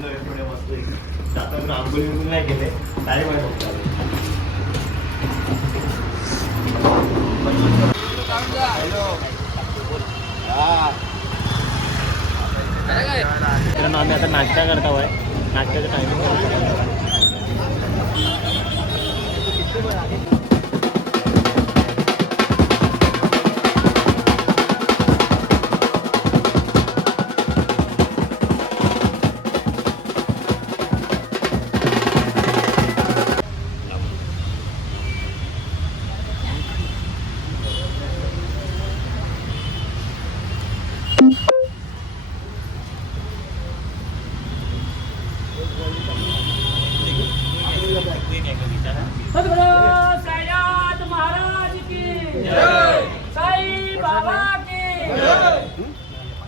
चाललोय थोडे मस्त जाता आंघोळी बिंघोळी नाही केले काय माहिती आम्ही आता नाश्ता करतो आहे नाश्त्याचं टायमिंग साईनाथ महाराज की जय, साई बाबा की जय,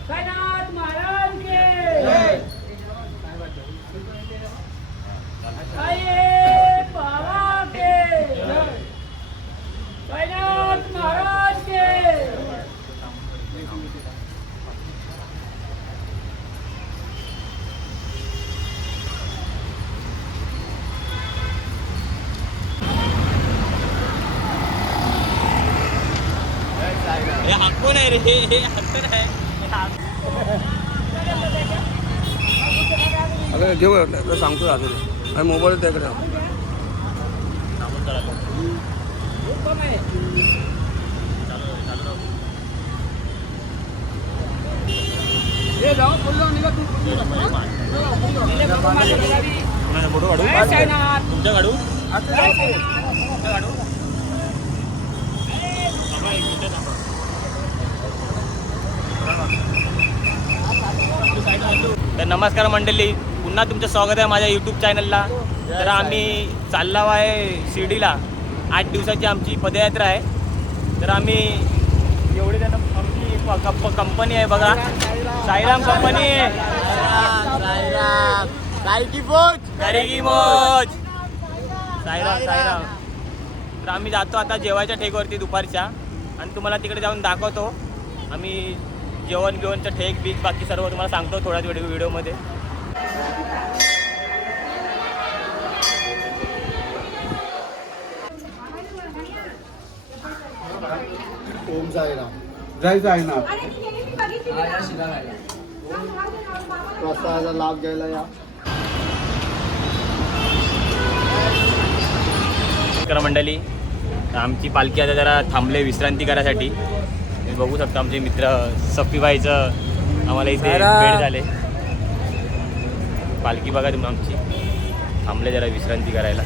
साईनाथ महाराज की जय, साई बाबा की जय, साईनाथ महाराज की हाको नाही रे हे हत्तर आहे अरे घेऊ आता सांगतो अजून आणि मोबाईल त्याकडे तुमच्या काढू तर नमस्कार मंडळी, पुन्हा तुमचं स्वागत आहे माझ्या यूट्यूब चॅनलला. तर आम्ही चाललो आहे शिर्डीला. 8 दिवसाची आमची पदयात्रा आहे. तर आम्ही एवढे जण आमची कंपनी आहे बघा, साईराम कंपनी. साईराम. तर आम्ही जातो आता जेवायच्या ठेकवरती दुपारच्या आणि तुम्हाला तिकडे जाऊन दाखवतो. आम्ही जेवणचं ठेक बीच बाकी सर्व तुम्हाला सांगतो थोड्याच व्हिडिओमध्ये. ओम साईराम. जय साईनाथ. प्रसादाचा लाभ घ्यायला या. मंडळी, आमची पालखी आता जरा थांबले विश्रांती करायसाठी. तुम्ही बघू शकता आमचे मित्र सफीबाईचं आम्हाला इथे भेट झाले. पालखी बघा तुम्ही आमची थांबले जरा विश्रांती करायला.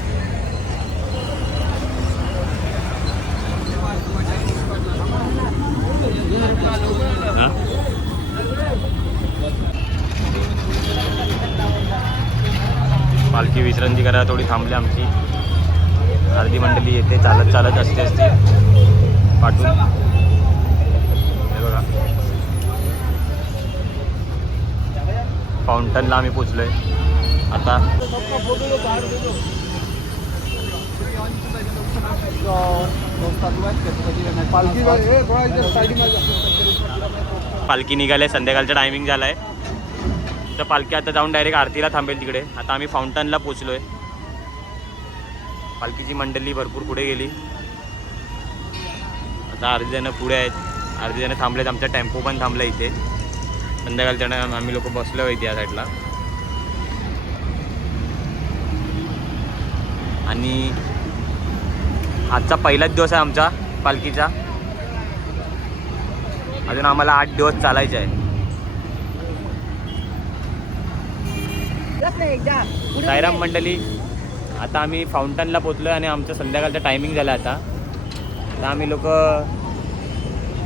पालखी विश्रांती करायला थोडी थांबली आमची. अर्धी मंडळी येते चालत असते पाठवून. हे बघा फाउंटनला आम्ही पोचलोय आता. पालखी निघाले, संध्याकाळचा टायमिंग झालाय. तर पालखी आता जाऊन डायरेक्ट आरतीला थांबेल तिकडे. आता आम्ही फाउंटनला पोचलोय. पालखीची मंडळी भरपूर पुढे गेली. आता अर्धी जणं पुढे आहेत, अर्धी जणं थांबलेत. आमचा टेम्पो पण थांबला इथे. संध्याकाळच्या आम्ही लोक बसलो आहे इथे या साईडला. आणि आजचा पहिलाच दिवस आहे आमचा पालखीचा. अजून आम्हाला 8 दिवस चालायचे आहे. साईराम मंडळी, आता आम्ही फाउंटनला पोचलो आणि आमचं संध्याकाळचा टायमिंग झाला आता. आता आम्ही लोक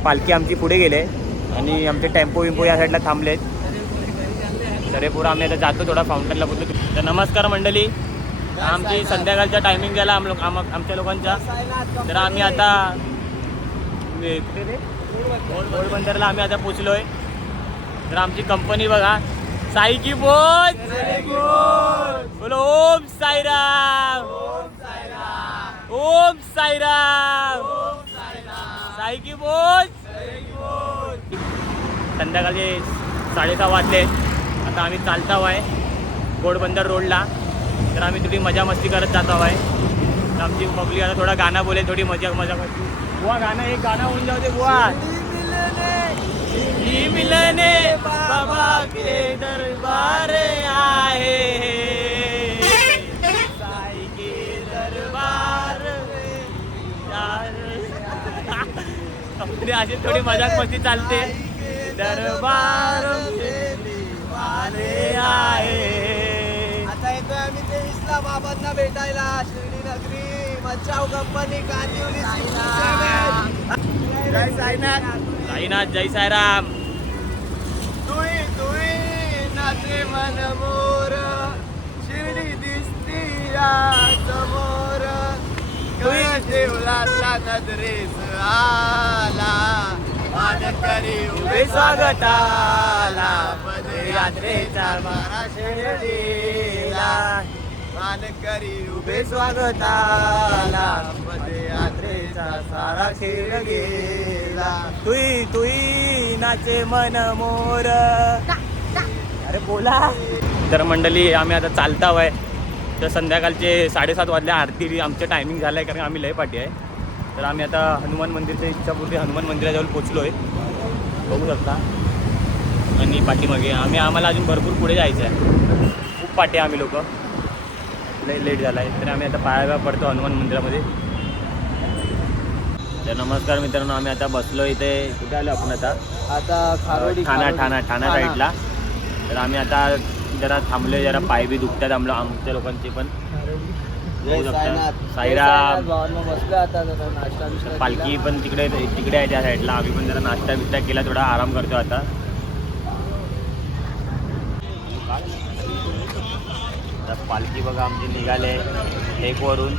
पालखी आमची पुढे गेले आणि आमचे टेम्पो विम्पो या साईडला थांबलेत. तर पुढं आम्ही आता जातो थोडा फाउंटनला पोचलो. तर नमस्कार मंडळी, आमची संध्याकाळचा टायमिंग झाला आमच्या लोकांचा. तर आम्ही आता कुठे रे घोडबंदरला आम्ही आता पोचलोय. तर आमची कंपनी बघा, साई की बोल, बोलो ओम साईराम, ओम साईराम, साई की बोल. संध्याकाळचे 6:30 वाजले. आता आम्ही चालतो आहे. घोडबंदर रोडला. तर आम्ही थोडी मजा मस्ती करत जातो आहे. तर आमची पब्लिक आता थोडा गाणं बोलेल, थोडी मजा करते. बुवा गाणं एक गाणं होऊन जाऊ दे बुवा. ही मिलने बाबा के दरबार आए, साईं के दरबार अपने अशी थोडी मजाक मस्ती चालते. दरबार आए. आता येतोय आम्ही ते इस्लामाबादला भेटायला, शिर्डी नगरी, मच्छाव कंपनी, कांदिवली. जय साईनाथ. साईनाथ जय साईराम. तुई नाचे मन मोर, शिर्डी दिसती या समोर. देवलातला नजरेस आला, मानकरी उभे स्वागताला. पदयात्रेचा मारा शिर्डीला, मानकरी उभे स्वागताला. पदयात्रेचा सारा खेळ गेला. तुई नाचे मन मोर. अरे बोला. तर मंडळी आम्ही आता चालता आहे. तर संध्याकाळचे 7:30 वाजल्या. आरती आमचं टायमिंग झालं आहे कारण आम्ही लय पाठी आहे. तर आम्ही आता हनुमान मंदिरच्या इच्छापूर्ती हनुमान मंदिराजवळ पोचलो आहे, बघू शकता. आणि पाठीमागे आम्हाला अजून भरपूर पुढे जायचं आहे. खूप पाठी आहे आम्ही लोक, लय लेट झाला आहे. तर आम्ही आता पाया पडतो हनुमान मंदिरामध्ये. तर नमस्कार मित्रांनो, आम्ही आता बसलो इथे. कुठे आलो आपण आता? ठाणा साईडला. तर आम्ही आता जरा थांबलोय, जरा पाय बी दुखतात आमच्या लोकांचे पण. साईराम. पालखी पण तिकडे आहे त्या साईडला. आम्ही पण जरा नाश्ता बिस्टा केला, थोडा आराम करतो आता. पालखी बघा आमची निघाले टेकवरून.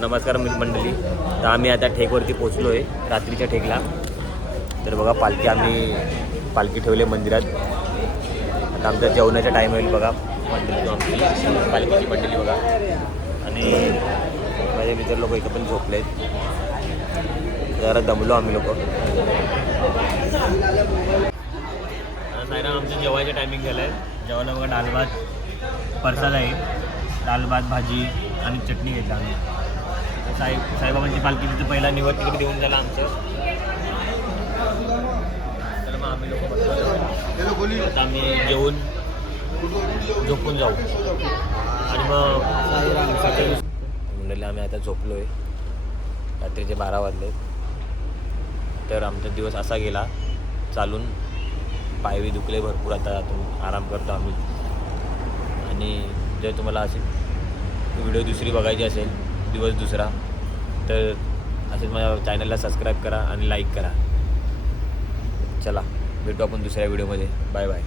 नमस्कार मंडळी. तर आम्ही आता ठेकवरती पोचलो आहे, रात्रीच्या ठेकला. तर बघा पालखी ठेवली मंदिरात. आता आमचा जेवणाचा टाईम होईल बघा. मंडळी आमची पालखीची मंडळी बघा. आणि माझे मित्र लोक इथं पण झोपले आहेत. जरा दमलो आम्ही लोक. साईराम आमचं जेवायचं टायमिंग झालं आहे. जेवायला बघा डाळ भात, परसाद आहे. डाळ भात, भाजी आणि चटणी घेतला आम्ही. साईबाबांची पालखी तिथं पहिला निवड तिकडे देऊन झाला आमचं. तर मग आम्ही लोक आता आम्ही जेवून झोपून जाऊ. आणि मग मंडळी आम्ही आता झोपलो आहे. रात्रीचे 12 वाजले. तर आमचा दिवस असा गेला चालून. पायवी दुखले भरपूर. आता आराम करतो आम्ही. आणि जर तुम्हाला अशी व्हिडिओ दुसरी बघायची असेल, दिवस दुसरा, तर असेच माझ्या चॅनलला सबस्क्राईब करा आणि लाईक करा. चला भेटू आपण दुसऱ्या व्हिडिओमध्ये. Bye bye.